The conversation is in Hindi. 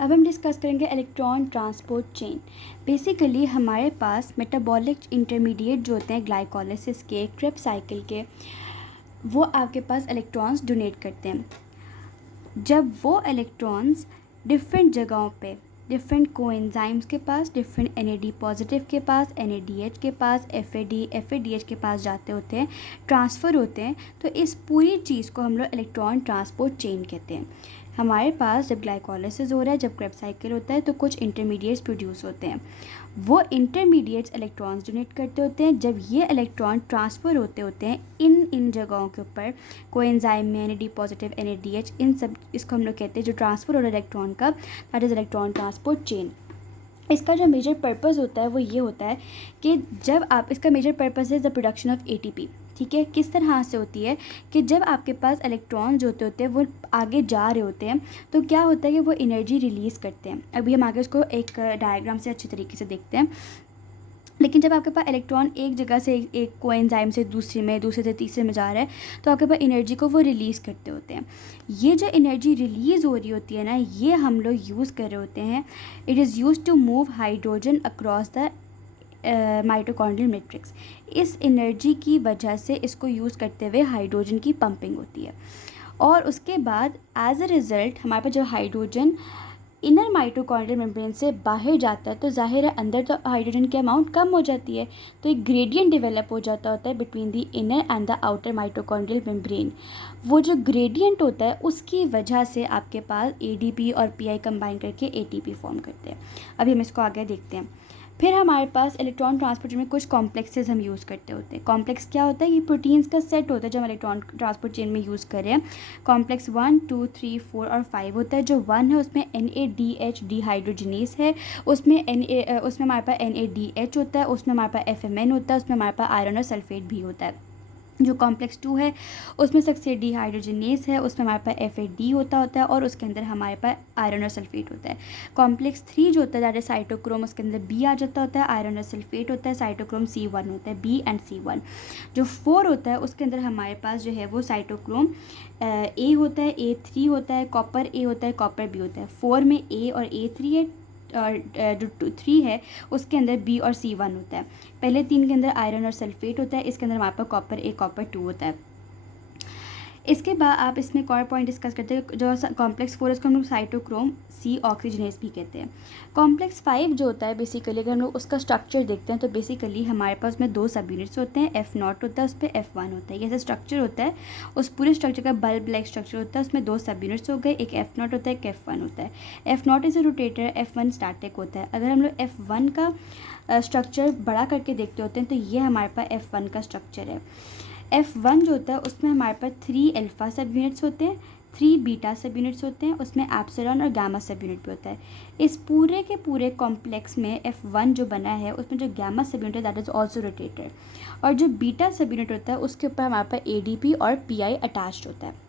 अब हम डिस्कस करेंगे इलेक्ट्रॉन ट्रांसपोर्ट चेन। बेसिकली हमारे पास मेटाबॉलिक इंटरमीडिएट जो होते हैं ग्लाइकोलाइसिस के, क्रेब्स साइकिल के, वो आपके पास इलेक्ट्रॉन्स डोनेट करते हैं। जब वो इलेक्ट्रॉन्स डिफरेंट जगहों पे, डिफरेंट कोएंजाइम्स के पास, डिफरेंट NAD पॉजिटिव के पास, NADH के पास, FADH के पास जाते होते हैं, ट्रांसफ़र होते हैं, तो इस पूरी चीज़ को हम लोग इलेक्ट्रॉन ट्रांसपोर्ट चेन कहते हैं। हमारे पास जब ग्लाइकोलाइसिस हो रहा है, जब क्रेब्स साइकिल होता है, तो कुछ इंटरमीडिएट्स प्रोड्यूस होते हैं। वो इंटरमीडिएट्स इलेक्ट्रॉन्स डोनेट करते होते हैं। जब ये इलेक्ट्रॉन ट्रांसफ़र होते हैं इन जगहों के ऊपर, कोएंजाइम में NAD पॉजिटिव, NADH, इन सब, इसको हम लोग कहते हैं जो ट्रांसफ़र हो रहा है इलेक्ट्रॉन का, that is electron transport chain. इसका जो मेजर पर्पस होता है वो ये होता है कि जब आप, इसका मेजर पर्पस है द प्रोडक्शन ऑफ ATP। ठीक है, किस तरह से होती है कि जब आपके पास इलेक्ट्रॉन जो होते हैं वो आगे जा रहे होते हैं, तो क्या होता है कि वो एनर्जी रिलीज़ करते हैं। अभी हम आगे उसको एक डायग्राम से अच्छी तरीके से देखते हैं। लेकिन जब आपके पास इलेक्ट्रॉन एक जगह से एक कोएंजाइम से दूसरे में, दूसरे से तीसरे में जा रहा है, तो आपके पास एनर्जी को वो रिलीज़ करते होते हैं। ये जो एनर्जी रिलीज़ हो रही होती है ना, ये हम लोग यूज़ कर रहे होते हैं। It is use to move hydrogen across the mitochondrial matrix. इस एनर्जी की वजह से इसको यूज़ करते हुए हाइड्रोजन की पंपिंग होती है, और उसके बाद एज अ रिज़ल्ट हमारे पास जो हाइड्रोजन इनर माइटोकॉन्ड्रियल मेम्ब्रेन से बाहर जाता है, तो जाहिर है अंदर तो हाइड्रोजन की अमाउंट कम हो जाती है, तो एक ग्रेडियंट डेवलप हो जाता होता है between the inner and the outer mitochondrial membrane. वो जो ग्रेडियंट होता है उसकी वजह से आपके पास ADP और PI कंबाइन करके ATP फॉर्म करते हैं। अभी हम इसको आगे देखते हैं। फिर हमारे पास इलेक्ट्रॉन ट्रांसपोर्ट में कुछ कॉम्प्लेक्सेस हम यूज़ करते होते हैं। कॉम्प्लेक्स क्या होता है? ये प्रोटीन्स का सेट होता है जो हम इलेक्ट्रॉन ट्रांसपोर्ट चेन में यूज़ कर रहे हैं। कॉम्प्लेक्स 1, 2, 3, 4 और 5 होता है। जो 1 है उसमें NADH डिहाइड्रोजनेस है, उसमें हमारे पास NADH होता है, उसमें हमारे पास FMN होता है, उसमें हमारे पास आयरन और सल्फेट भी होता है। जो कॉम्प्लेक्स 2 है उसमें सक्सेट डिहाइड्रोजनेस है, उसमें हमारे पास FAD होता है और उसके अंदर हमारे पास आयरन और सल्फेट होता है। कॉम्प्लेक्स 3 जो होता है दैट इज साइटोक्रोम, उसके अंदर B आ जाता होता है, आयरन और सल्फेट होता है, साइटोक्रोम C1 होता है, B एंड C1। जो 4 होता है उसके अंदर हमारे पास जो है वो साइटोक्रोम A होता है, A3 होता है, कॉपर A होता है, कॉपर B होता है। 4 में A और A3 है, और जो 3 है उसके अंदर B और C1 होता है। पहले 3 के अंदर आयरन और सल्फेट होता है, इसके अंदर हमारे पास कॉपर A, कॉपर 2 होता है। इसके बाद आप इसमें एक और पॉइंट डिस्कस करते हैं, जो कॉम्प्लेक्स 4 इसको हम लोग साइटोक्रोम C ऑक्सीजनेस भी कहते हैं। कॉम्प्लेक्स 5 जो होता है बेसिकली अगर हम लोग उसका स्ट्रक्चर देखते हैं, तो बेसिकली हमारे पास उसमें 2 सब यूनिट्स होते हैं, F0 होता है, उस पर F1 होता है। जैसे स्ट्रक्चर होता है, उस पूरे स्ट्रक्चर का बल्ब लाइक स्ट्रक्चर होता है, उसमें 2 सब यूनिट्स हो गए, एक F0 होता है, एक F1 होता है। F0 is a rotator, F1 static होता है। अगर हम लोग F1 का स्ट्रक्चर बड़ा करके देखते होते हैं, तो ये हमारे पास F1 का स्ट्रक्चर है। F1 जो होता है उसमें हमारे पास 3 अल्फ़ा सब यूनिट्स होते हैं, 3 बीटा सब यूनिट्स होते हैं, उसमें एप्सिलॉन और गामा सब यूनिट भी होता है। इस पूरे के पूरे कॉम्प्लेक्स में F1 जो बना है उसमें जो गामा सब यूनिट है दैट इज़ ऑल्सो रोटेटेड, और जो बीटा सब यूनिट होता है उसके ऊपर हमारे पास ADP और PI अटैच्ड होता है।